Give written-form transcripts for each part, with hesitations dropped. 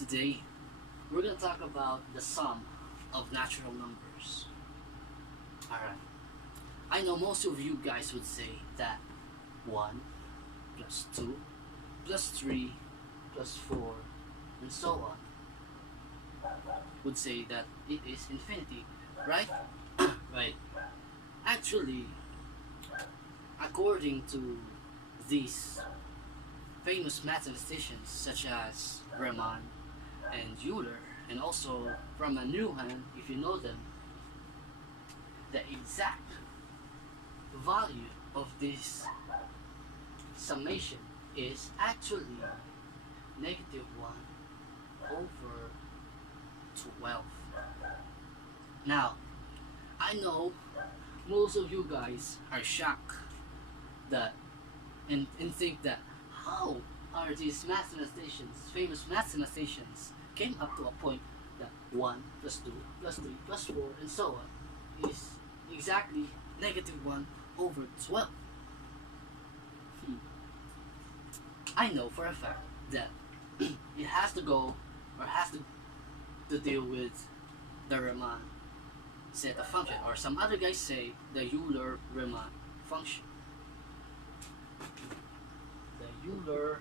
Today, we're going to talk about the sum of natural numbers. Alright, I know most of you guys would say that 1 plus 2 plus 3 plus 4 and so on would say that it is infinity, right? Right. Actually, according to these famous mathematicians such as Riemann and Euler, and also from a new hand, if you know them, the exact value of this summation is actually negative 1 over 12. Now, I know most of you guys are shocked that and think that how are these mathematicians, famous mathematicians, came up to a point that 1 plus 2 plus 3 plus 4 and so on is exactly negative 1 over 12. I know for a fact that it has to go or has to deal with the Riemann Zeta function, or some other guys say the Euler-Riemann function. The Euler-Riemann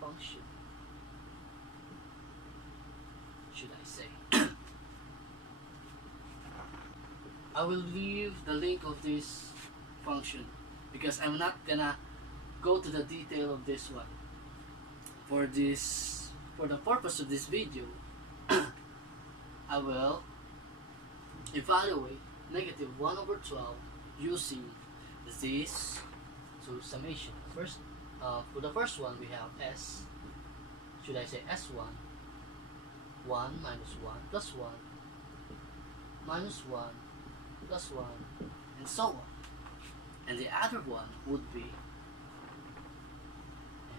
function, should I say. I will leave the link of this function because I'm not gonna go to the detail of this one. For the purpose of this video, I will evaluate negative 1 over 12 using these two summation. First, for the first one we have S, should I say S1, 1 minus 1 plus 1, minus 1 plus 1, and so on. And the other one would be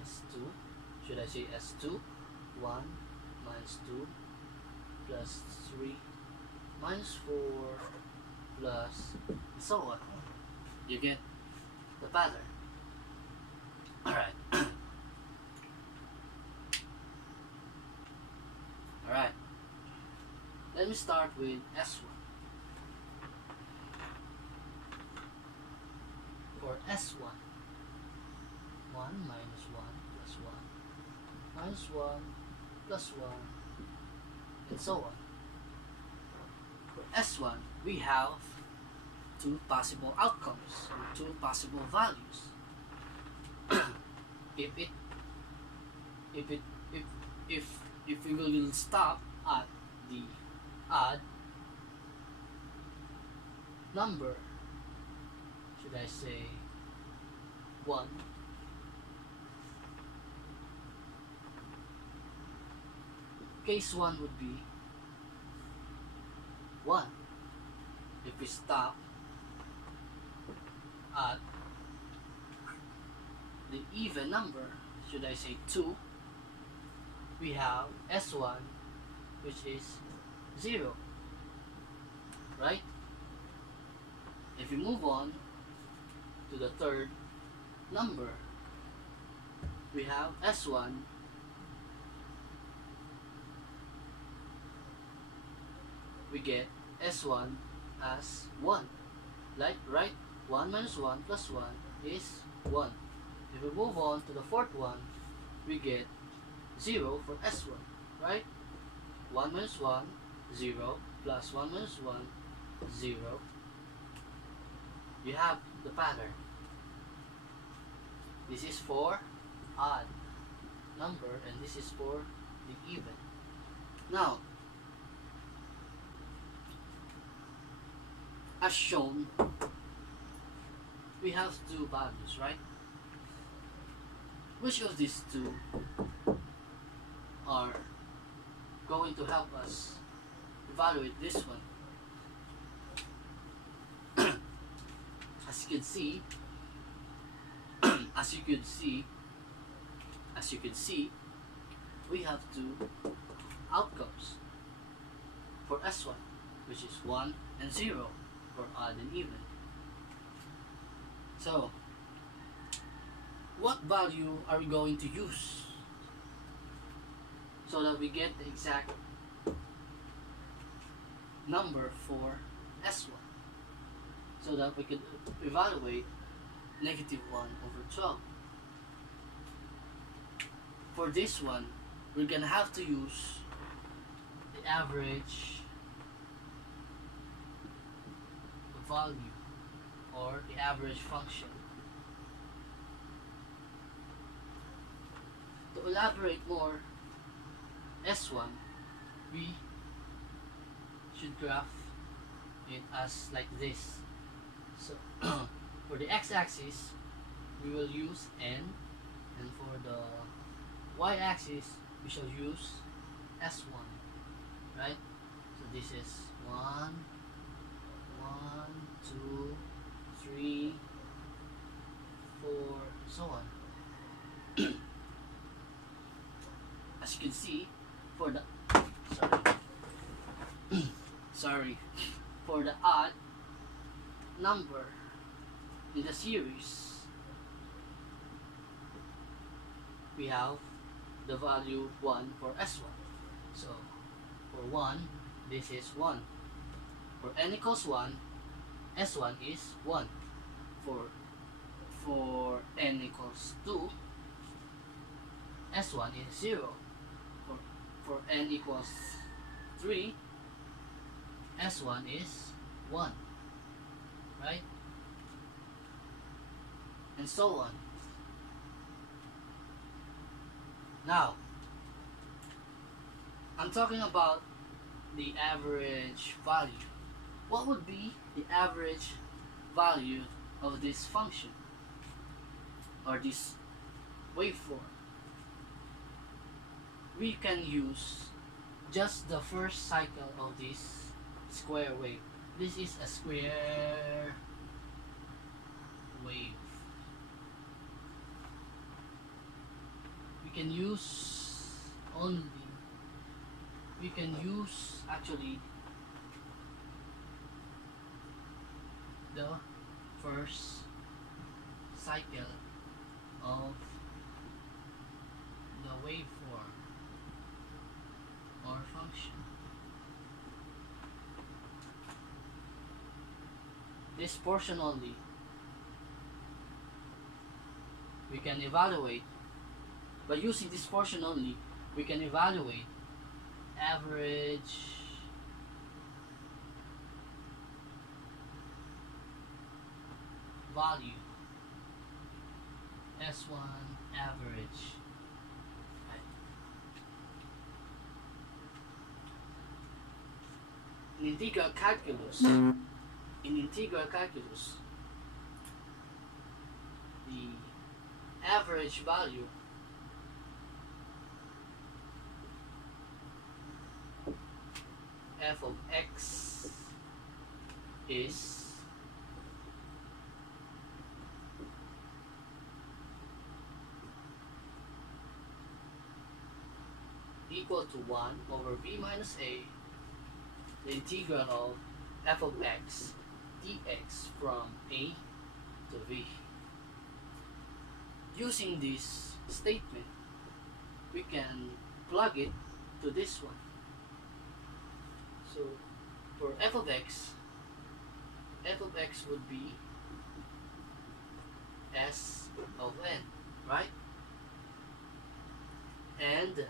S2, should I say S2, 1 minus 2 plus 3 minus 4 plus and so on. You get the pattern. Alright. Alright. Let me start with S1. For S1, 1 minus 1 plus 1 minus 1 plus 1 and so on. For S1, we have two possible outcomes, or two possible values. if we will stop at the odd number, should I say 1, case 1 would be 1. If we stop at the even number, should I say 2, we have S1, which is 0, right? If we move on to the third number, we have S1 we get S1 as 1, like, right? 1 minus 1 plus 1 is 1. If we move on to the fourth one, we get 0 for S1, right? 1 minus 1, 0, plus 1 minus 1, 0. You have the pattern. This is for odd number and this is for the even. Now, as shown, we have two values, right? Which of these two are going to help us evaluate this one? As you can see, we have two outcomes for S1, which is 1 and 0 for odd and even. So what value are we going to use so that we get the exact number for S1, so that we could evaluate negative 1 over 12. For this one, we're gonna have to use the average value or the average function. To elaborate more, S1, we should graph it as like this. So for the x-axis, we will use n, and for the y-axis, we shall use S1, right? So this is 1, 2, 3, 4, so on. As you can see, for the sorry, for the odd number in the series, we have the value 1 for S1. So for 1, this is 1. For n equals 1, S1 is 1. For n equals 2, S1 is 0. For n equals 3, S1 is 1. Right? And so on. Now, I'm talking about the average value. What would be the average value of this function or this waveform? We can use just the first cycle of this square wave. This is a square wave. We can use actually the first cycle of the waveform or function. This portion only we can evaluate. By using this portion only, we can evaluate average value, S1 average. In integral calculus, the average value f of x is equal to 1 over b minus a, the integral of f of x dx from a to v. Using this statement, we can plug it to this one. So for f of x would be s of n, right? And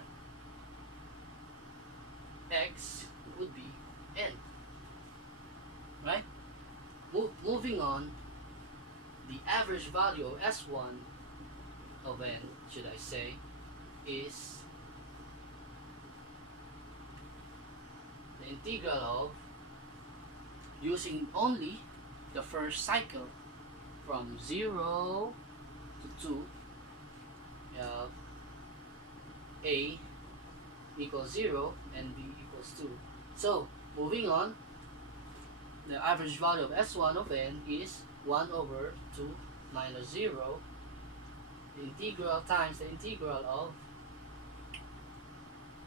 x would be n, right? Moving on, the average value of S1 of n, should I say, is the integral of, using only the first cycle from 0 to 2, a equals 0 and b equals 2. So moving on, the average value of S1 of n is 1 over 2 minus 0, the integral times the integral of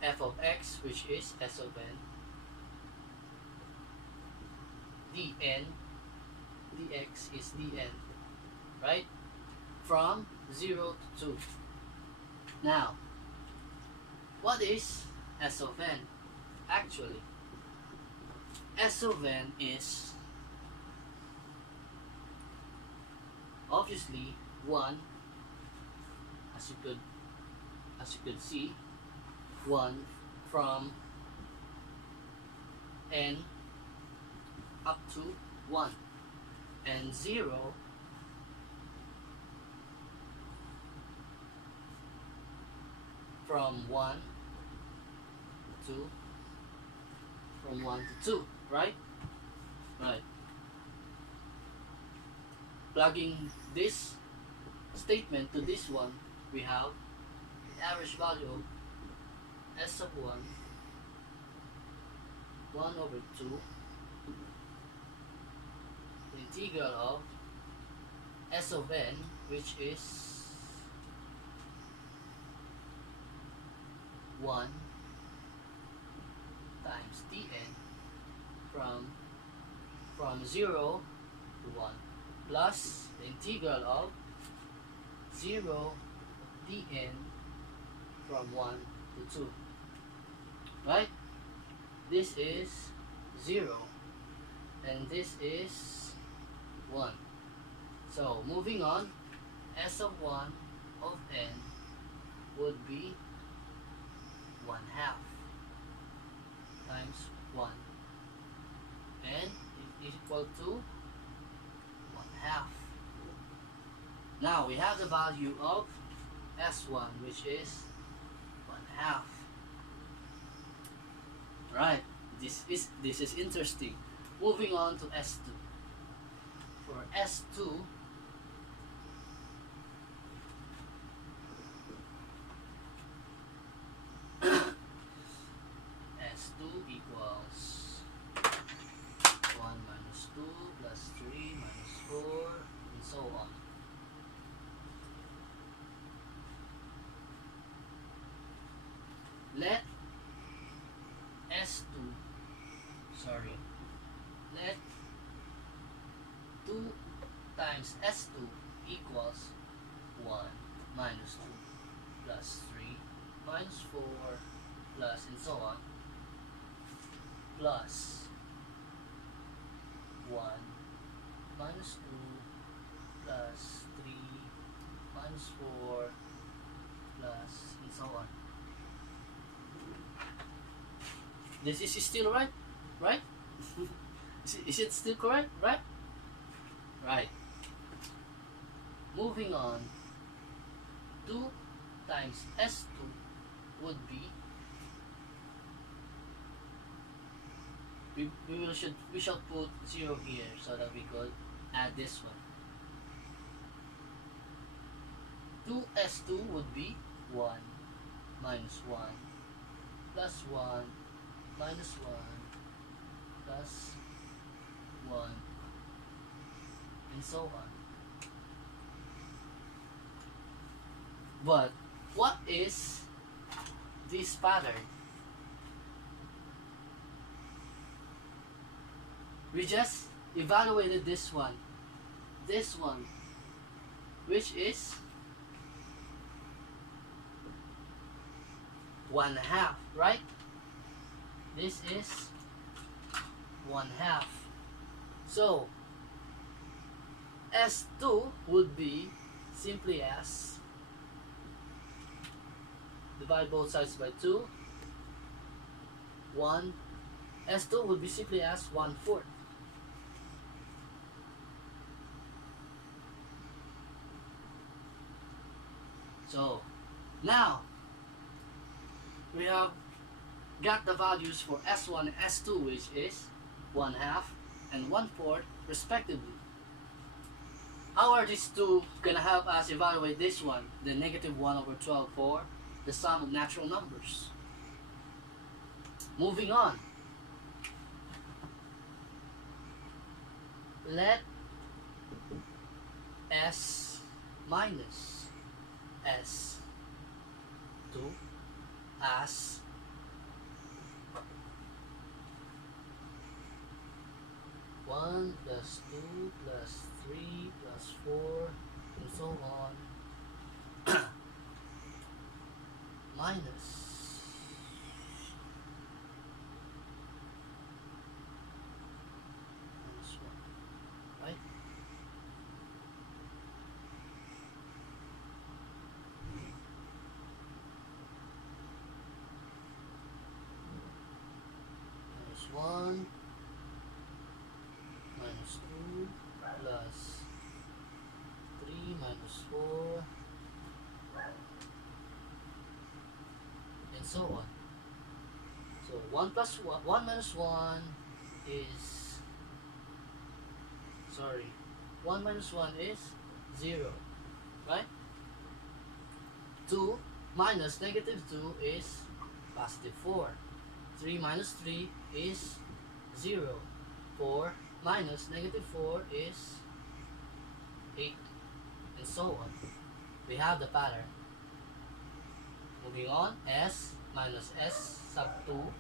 f of x, which is s of n, dn, dx is dn, right? From 0 to 2. Now, what is S of n? Actually, S of n is obviously 1, as you could see, 1 from n up to 1, and 0 from 1 to 2, right? Right. Plugging this statement to this one, we have the average value of S of 1 over 2, the integral of S of n, which is 1 times dn from 0 to 1, plus the integral of 0 dn from 1 to 2, right? This is 0 and this is 1. So moving on, S of 1 of n would be 1/2 times 1, and it is equal to 1/2. Now we have the value of S1, which is 1/2. Right, this is interesting. Moving on to S2. For S2, S2 equals 1 minus 2 plus 3 minus 4, and so on. Let let 2 times S2 equals 1 minus 2 plus 3 minus 4 plus, and so on, plus 1 minus 2 plus 3 minus 4 plus, and so on. This is still right? Right? Is it still correct? Right? Right. Moving on, 2 times S2 would be, we shall put 0 here so that we could add this one. 2S2 would be 1 minus 1 plus 1 minus 1 plus 1, and so on. But what is this pattern? We just evaluated this one, which is 1/2, right? This is 1/2. So S2 would be simply as, divide both sides by 2, 1. S2 would be simply as 1/4. So now we have got the values for S1 and S2, which is 1/2 and 1/4 respectively. How are these two gonna help us evaluate this one, the -1 over 12 for the sum of natural numbers? Moving on, let S minus S2 as 1 plus 2 plus 3 plus 4 and so on minus minus 1, right? Minus 1 minus 2 plus 3 minus 4 and so on. So 1 plus 1 minus 1 is, sorry, 1 minus 1 is 0, right? 2 minus negative 2 is positive 4. 3 minus 3 is 0. 4 minus negative 4 is 8, and so on. We have the pattern. Moving on, s minus s sub 2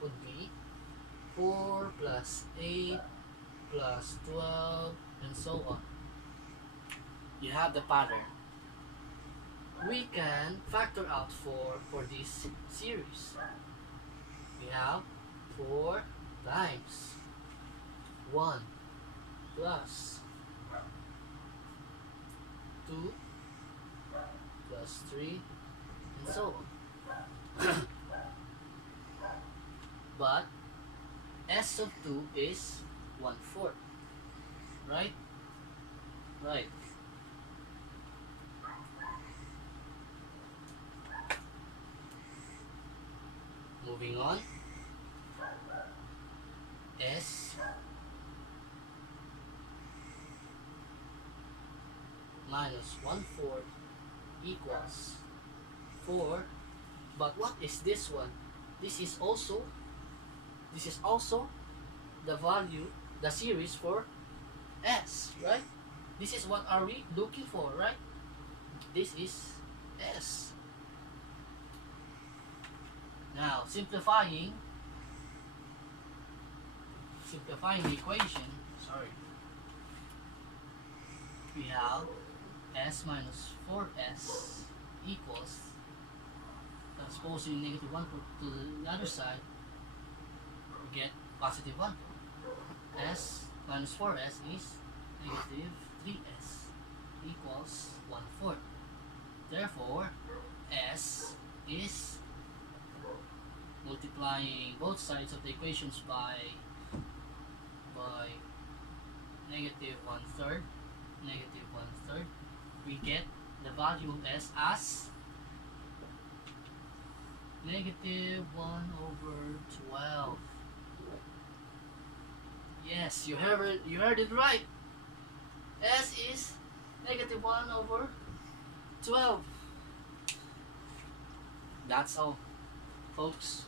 would be 4 plus 8 plus 12 and so on. You have the pattern. We can factor out 4 for this series. We have 4 times 1 plus 2 plus 3 and so on. But s of 2 is 1/4, right? Right. Moving on, s minus 1/4 equals 4. But what is this one? This is also the value, the series for s, right? This is what are we looking for, right? This is s. Now simplifying the equation, sorry, we have s minus 4s equals, transposing negative 1 to the other side, we get positive 1. S minus 4s is negative 3s equals 1/4. Therefore, s is multiplying both sides of the equations by negative 1/3, we get the value of s as negative 1/12. Yes, you heard it right. S is negative 1/12. That's all, folks.